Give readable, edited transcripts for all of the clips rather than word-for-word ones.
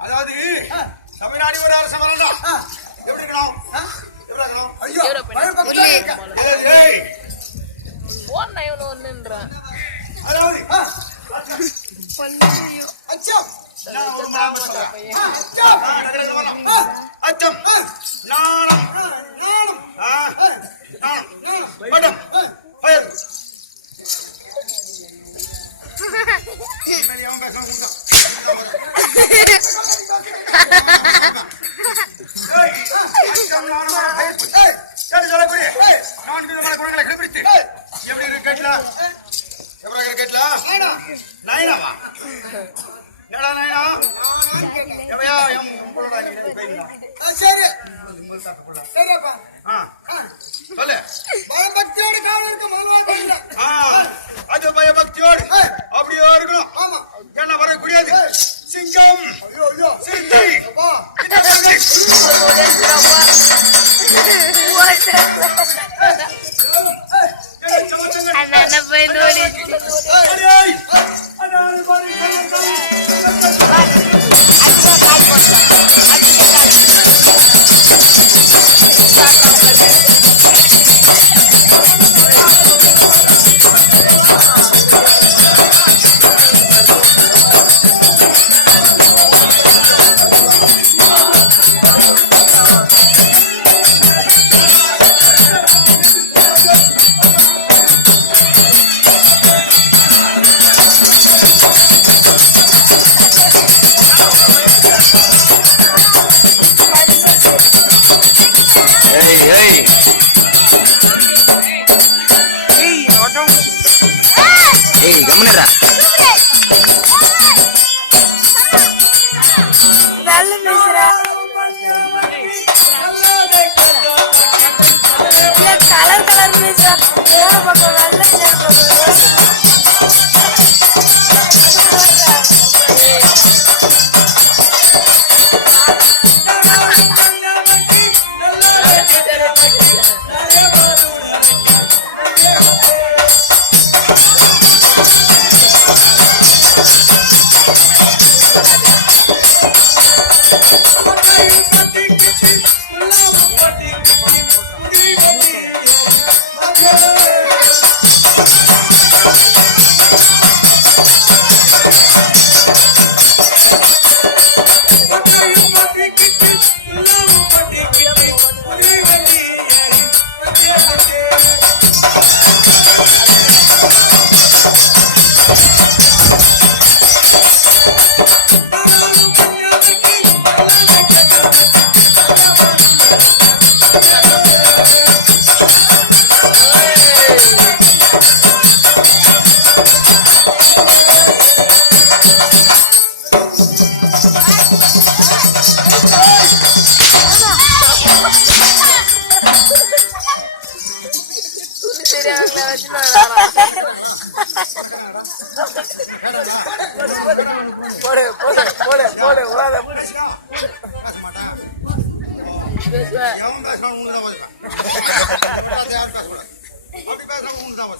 அதாவது தமிழ்நாடு ஒரு அரசு மரம் எப்படி இருக்கணும்? அச்சம் நாணம் குணங்களை கண்டுபிடித்து எப்படி கேட்கலாம் கேட்கலாம் நயனவா என்னடா நயனா சரி சரிப்பா சொல்லு பயபக்தியோடு காவலுக்கு முதல்வாங்க அது பயபக்தியோடு அப்படியே இருக்கணும். ஆமா என்ன வரக்கூடியது சிங்கம் சிந்தி கலர் கலர்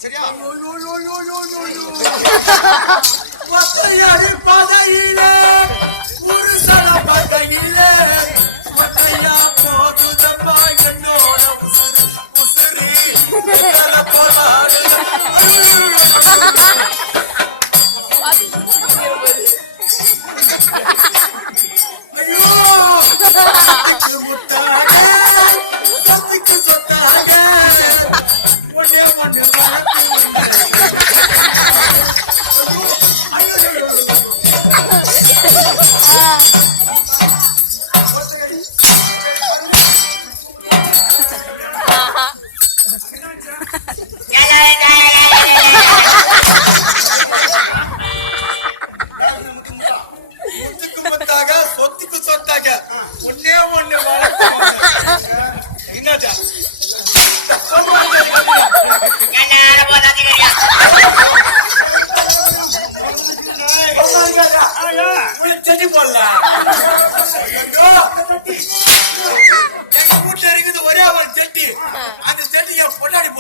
சரியா பாதையிலே ஒரு சல பாதையிலே போதுதம்மா என்னோட உசுரி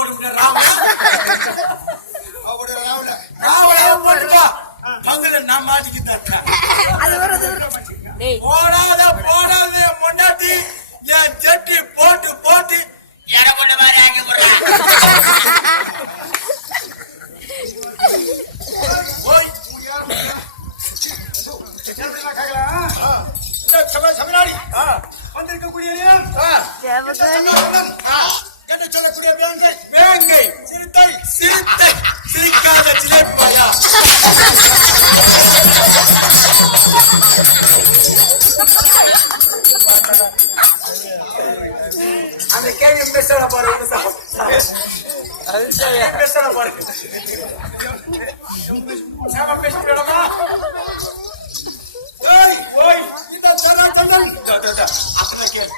போட்டு ராவண அவருடைய ராவுல ராவண போட்டுப்பா பங்குல நான் மாட்டிக்கிட்டேன். அது வரும் டேய் போடாத முன்னாடி என் செட்டி போட்டு போட்டு என கொண்டு மாதிரி ஆக்கி போடுறேன். தமிழ்நாடு வந்திருக்கக்கூடிய தேவகாணி என்று சொல்லக்கூடிய வேங்கை வேங்கை சிறுத்தை சிரித்தை சிரிக்காத சிலேபி வாயா. அந்த கேள்வி பேசல பாரு பேசல பாரு சாம பேசிடலாமா? ஏய் ஓய் இந்த ஜனதனம் அப்படி கேளு.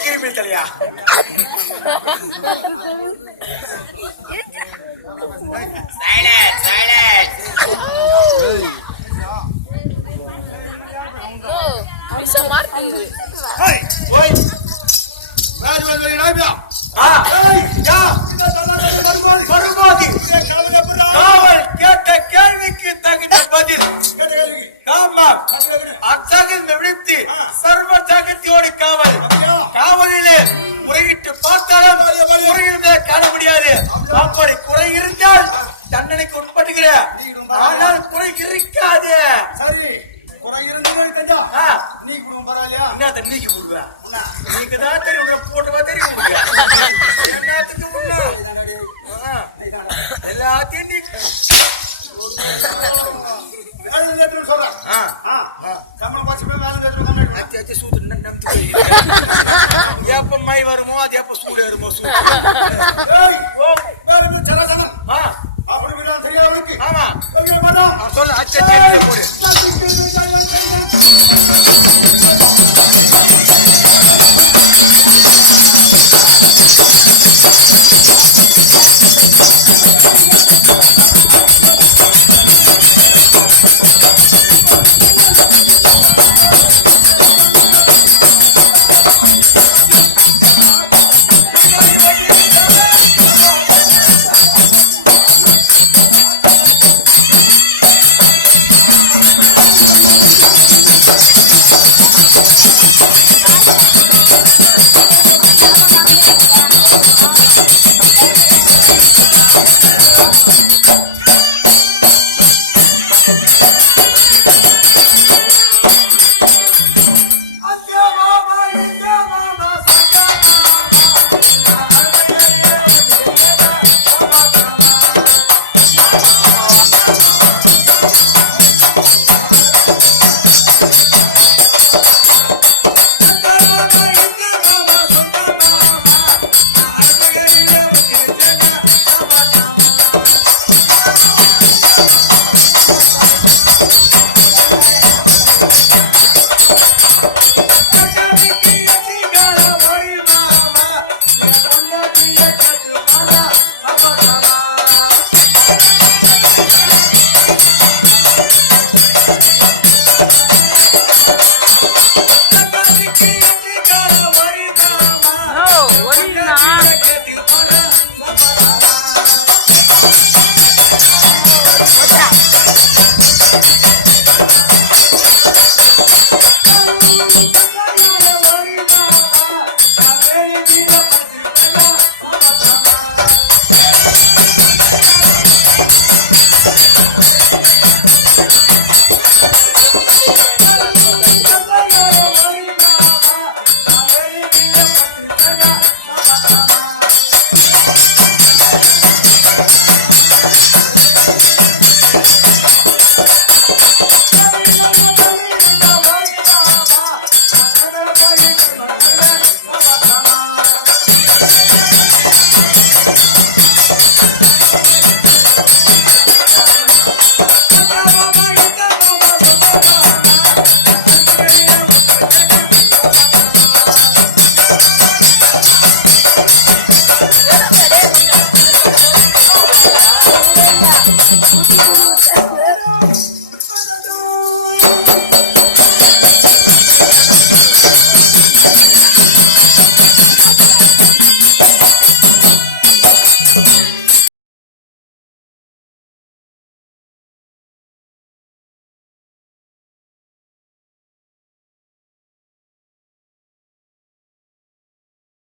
கிருமி தலையா bisa mati. ஏய் ஓய் ராஜவல்லி ராபியா ஏய் யா வரும்போது காவல் கேட்ட கேள்விக்கு தகுந்த பதில் ஆமா அச்சகம் விடுத்து சர்வ ஜாகத்தியோடு காவல் காவலிலே முறையிட்டு பார்த்தாலும் முறையிடுவதை காண முடியாது. அப்படி குறை இருந்தால் தண்டனைக்கு உட்படுகிற ஆனால் குறை இருக்காது. சரி குறை இருந்தது கஞ்சா நீ குடும்பம் பரவாயில்லையா என்ன தண்ணிக்கு கொடுவேன் நீங்க தான் தெரியும் போட்டுவா தெரியும் என்னத்துக்கு எல்லாத்தையும் நீ சொல்றேன் தமிழ் பாசி வேலை அத்தியாச்சு சூத்து நம்பி எப்ப மை வருமோ அது எப்ப சூடு வருமோ சூடு அப்படி விட சரியாவுக்கு ஆமா மாட்டோம் சொல்ல அச்சா போடு No, what is not?